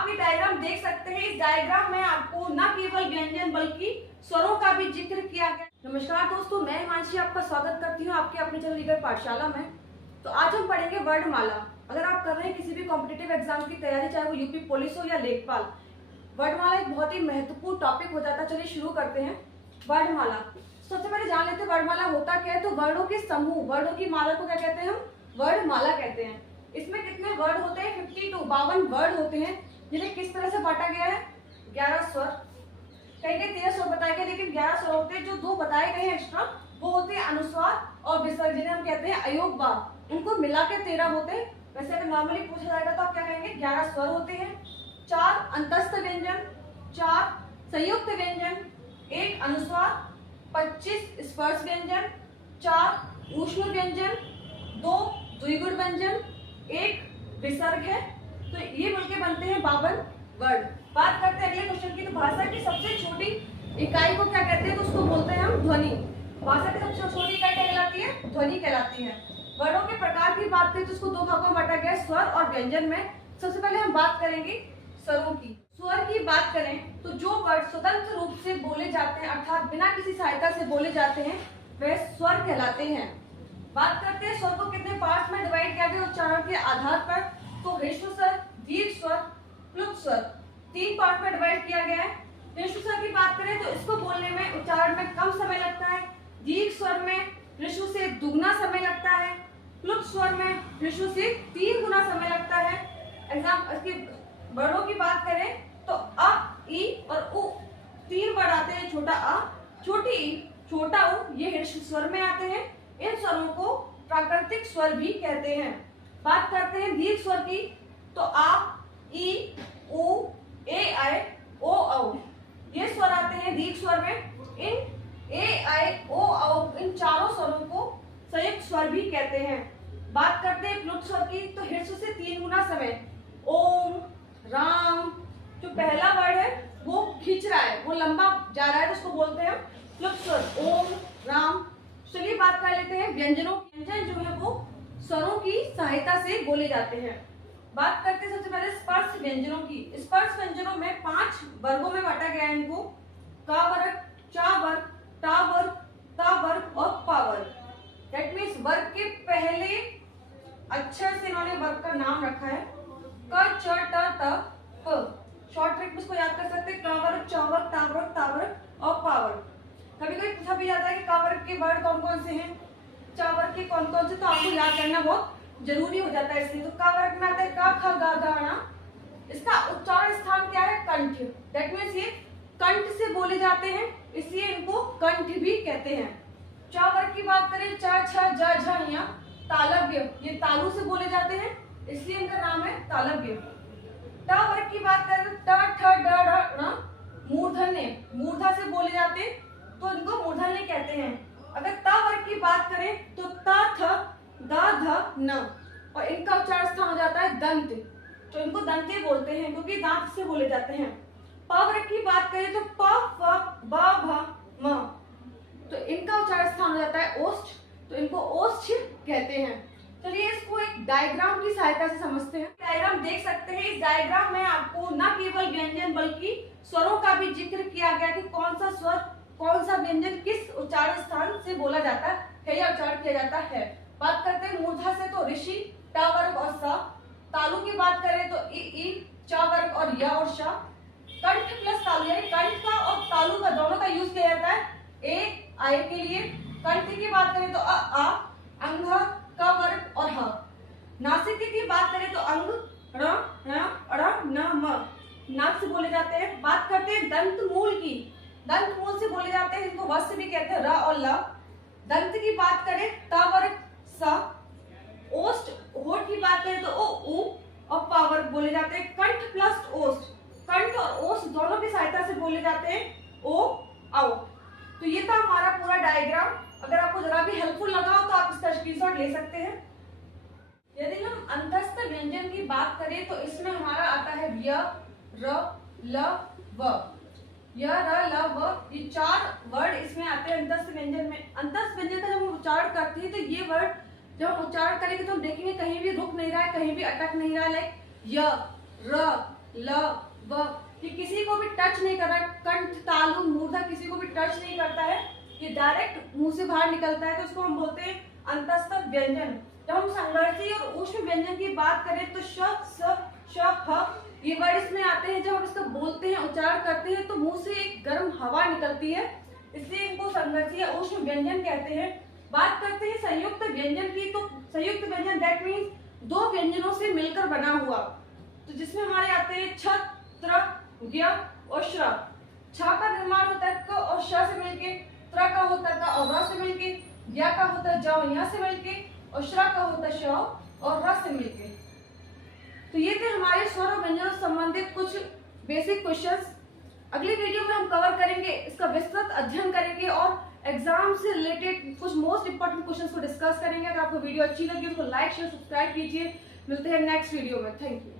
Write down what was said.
आप ये डायग्राम देख सकते हैं। इस डायग्राम में आपको न केवल व्यंजन बल्कि स्वरों का भी जिक्र किया गया। नमस्कार दोस्तों, मैं हिमांशी आपका स्वागत करती हूँ आपके अपने चैनल लीगर पाठशाला में। तो आज हम पढ़ेंगे वर्णमाला। अगर आप कर रहे हैं किसी भी कॉम्पिटिटिव एग्जाम की तैयारी, चाहे वो यूपी पुलिस हो या लेखपाल, वर्णमाला एक बहुत ही महत्वपूर्ण टॉपिक हो जाता है। चलिए शुरू करते हैं। वर्णमाला, सबसे पहले जान लेते हैं वर्णमाला होता क्या है। तो वर्णों के समूह, वर्णों की माला को क्या कहते हैं हम? वर्णमाला कहते हैं। इसमें कितने वर्ड होते हैं? 52 वर्ड होते हैं, जिन्हें किस तरह से बांटा गया है? 11 स्वर। कहीं 13 स्वर बताए गए, लेकिन 11 स्वर होते हैं। जो 2 बताए गए हैं एक्स्ट्रा, वो होते हैं अनुस्वार और विसर्ग, जिन्हें हम कहते हैं अयोगवार। उनको मिला के 13 होते हैं। वैसे अगर नॉर्मली पूछा जाएगा तो आप क्या कहेंगे? 11 स्वर होते हैं, 4 अंतस्थ व्यंजन, 4 संयुक्त व्यंजन, 1 अनुस्वार, 25 स्पर्श व्यंजन, 4 ऊष्म व्यंजन, 2 द्विगुण व्यंजन, 1 विसर्ग है। तो ये मिलके बनते हैं 52 वर्ड। बात करते हैं अगले क्वेश्चन की। तो भाषा की सबसे छोटी इकाई को क्या कहते हैं? तो उसको बोलते हैं हम ध्वनि। भाषा की सबसे छोटी इकाई क्या कहलाती है? ध्वनि कहलाती है। वर्णों के प्रकार की बात करें तो उसको 2 भागों में बांटा गया है, स्वर और व्यंजन में। सबसे पहले हम बात करेंगे स्वरों की। स्वर की बात करें तो जो वर्ड स्वतंत्र रूप से बोले जाते हैं, अर्थात बिना किसी सहायता से बोले जाते हैं, वह स्वर कहलाते हैं। बात करते हैं स्वर को कितने पार्ट्स में डिवाइड किया गया उच्चारण के आधार पर। तो ह्रस्व स्वर, दीर्घ स्वर, प्लुत स्वर, 3 पार्ट में डिवाइड किया गया है। ह्रस्व स्वर की बात करें तो इसको बोलने में, उच्चारण में कम समय लगता है। दीर्घ स्वर में ह्रस्व से दुगना समय लगता है। प्लुत स्वर में ह्रस्व से 3 गुना समय लगता है। इसकी वर्णों की बात करें तो अ, ई और उ 3 वर्ड आते हैं। छोटा अ, छोटी ई, छोटा उ, ये ह्रस्व स्वर में आते हैं। इन स्वरों को प्राकृतिक स्वर भी कहते हैं। बात करते हैं दीर्घ स्वर की। तो आ, ई, उ, ए, आई, ओ, औ, ये स्वर आते हैं दीर्घ स्वर में। इन ए, आई, ओ, औ, इन चारों स्वरों को संयुक्त स्वर भी कहते हैं। बात करते हैं प्लुत स्वर की। तो ह्रस्व से 3 गुना समय, ओम, राम, जो पहला वर्ड है वो खींच रहा है, वो लंबा जा रहा है, तो उसको बोलते हैं प्लुत स्वर, ओम, राम। चलिए बात कर लेते हैं व्यंजनों। व्यंजन जो है वो स्वरों की सहायता से बोले जाते हैं। बात करते हैं सबसे पहले स्पर्श व्यंजनों की। स्पर्श व्यंजनों में 5 वर्गों में बांटा गया है इनको। का वर्ग, चा वर्ग, टा वर्ग, ता वर्ग और पा वर्ग। दैट मीन्स वर्ग के पहले अक्षर से इन्होंने वर्ग का नाम रखा है। क, च, ट, त, प। शॉर्ट ट्रिक में इसको याद कर सकते हैं। क वर्ग, च वर्ग, ता वर्ग, ता वर्ग और पा वर्ग। कभी कभी पूछा भी जाता है कि क वर्ग के वर्ड कौन कौन से हैं, च वर्ग के कौन कौन से, तो आपको याद करना बहुत जरूरी हो जाता है। इसलिए तो क वर्ग में आता है क, ख, ग, घ, ङ। इसका उच्चारण स्थान क्या है? कंठ। दैट मीन्स ये कंठ से बोले जाते हैं, इसलिए इनको कंठ भी कहते हैं। च वर्ग की बात करें, च, छ, ज, झ, ञ, तालव्य, ये तालु से बोले जाते हैं, इसलिए इनका नाम है तालव्य। ट वर्ग की बात करें, ट, ठ, ड, ढ, ण, मूर्धन्य, मूर्धा से बोले जाते हैं, तो इनको मूर्धन्य कहते हैं। अगर त वर्ग की बात करें तो त, थ, द, ध, न, और इनका उच्चारण स्थान हो जाता है दंत, तो इनको दंते बोलते हैं क्योंकि दांत से बोले जाते हैं। प वर्ग की बात करें तो प, फ, ब, भ, म, तो इनका उच्चारण स्थान हो जाता है ओष्ठ, तो इनको ओष्ठ कहते हैं। चलिए इसको एक डायग्राम की सहायता से समझते हैं। डायग्राम देख सकते हैं। इस डायग्राम में आपको न केवल व्यंजन बल्कि स्वरों का भी जिक्र किया गया कि कौन सा स्वर, कौन सा व्यंजन किस उच्चारण स्थान से बोला जाता है या उच्चारण किया जाता है। बात करते हैं मूर्धा से तो ऋषि, ट वर्ग और स। तालु की बात करें तो ई, च वर्ग और य और श। कंठ प्लस तालु, यानी कंठ का और तालु का दोनों का यूज किया जाता है ए, आई के लिए। कंठ की बात करें तो अ, आ, अंग, क वर्ग और ह। नासिक की बात करें तो अंग, ण, ण, अण, न, म, नाक से बोले जाते हैं। बात करते हैं दंत मूल की। दंत मूल से बोले जाते हैं, इनको वस्य भी कहते हैं, र और ल। दंत की बात करें त वर्ग, स। ओष्ठ, होठ की बात करें तो ओ, उ और पा वर्ग बोले जाते हैं। कंठ प्लस ओष्ठ, कंठ और ओष्ठ दोनों की सहायता से बोले जाते हैं ओ, औ। तो ये था हमारा पूरा डायग्राम। अगर आपको जरा भी हेल्पफुल लगा हो तो आप इसका स्क्रीनशॉट ले सकते हैं। यदि हम अंतस्थ व्यंजन की बात करें तो इसमें हमारा आता है य, र, ल, व। य, र, ल, व, ये 4 वर्ड इसमें आते हैं अंतस्थ व्यंजन में। अंतस्थ व्यंजन का जब हम उच्चारण करते हैं तो ये वर्ड जब हम उच्चारण करेंगे तो हम देखेंगे कहीं भी रुक नहीं रहा है, कहीं भी अटक नहीं रहा है। य, र, ल, व, ये किसी को भी टच नहीं कर रहा है। कंठ, तालु, मूर्धा किसी को भी टच नहीं करता है, ये डायरेक्ट मुंह से बाहर निकलता है, तो उसको हम बोलते हैं अंतस्थ व्यंजन। जब हम संघर्षी और ऊष्म व्यंजन की बात करें तो श, स, श, ह ये वर्ड इसमें आते हैं। जब हम इसका बोलते हैं, उच्चारण करते हैं तो मुंह से एक गर्म हवा निकलती है, इसलिए इनको संघर्षी या ऊष्म व्यंजन कहते हैं। बात करते हैं संयुक्त व्यंजन की, तो संयुक्त व्यंजन दैट मीन्स दो व्यंजनों से मिलकर बना हुआ, तो जिसमें हमारे आते हैं छ, त्र, ज्ञ और श्र। छ का निर्माण होता है क और श से मिलके, त्र का होता है क और र से मिलके, ज्ञ का होता है ज और य से मिलके, और श्र का होता है श और र से मिलके। तो ये थे हमारे स्वर और व्यंजनों से संबंधित कुछ बेसिक क्वेश्चंस। अगली वीडियो में हम कवर करेंगे, इसका विस्तृत अध्ययन करेंगे और एग्जाम से रिलेटेड कुछ मोस्ट इंपोर्टेंट क्वेश्चंस को डिस्कस करेंगे। अगर आपको वीडियो अच्छी लगी तो लाइक शेयर सब्सक्राइब कीजिए। मिलते हैं नेक्स्ट वीडियो में। Thank you.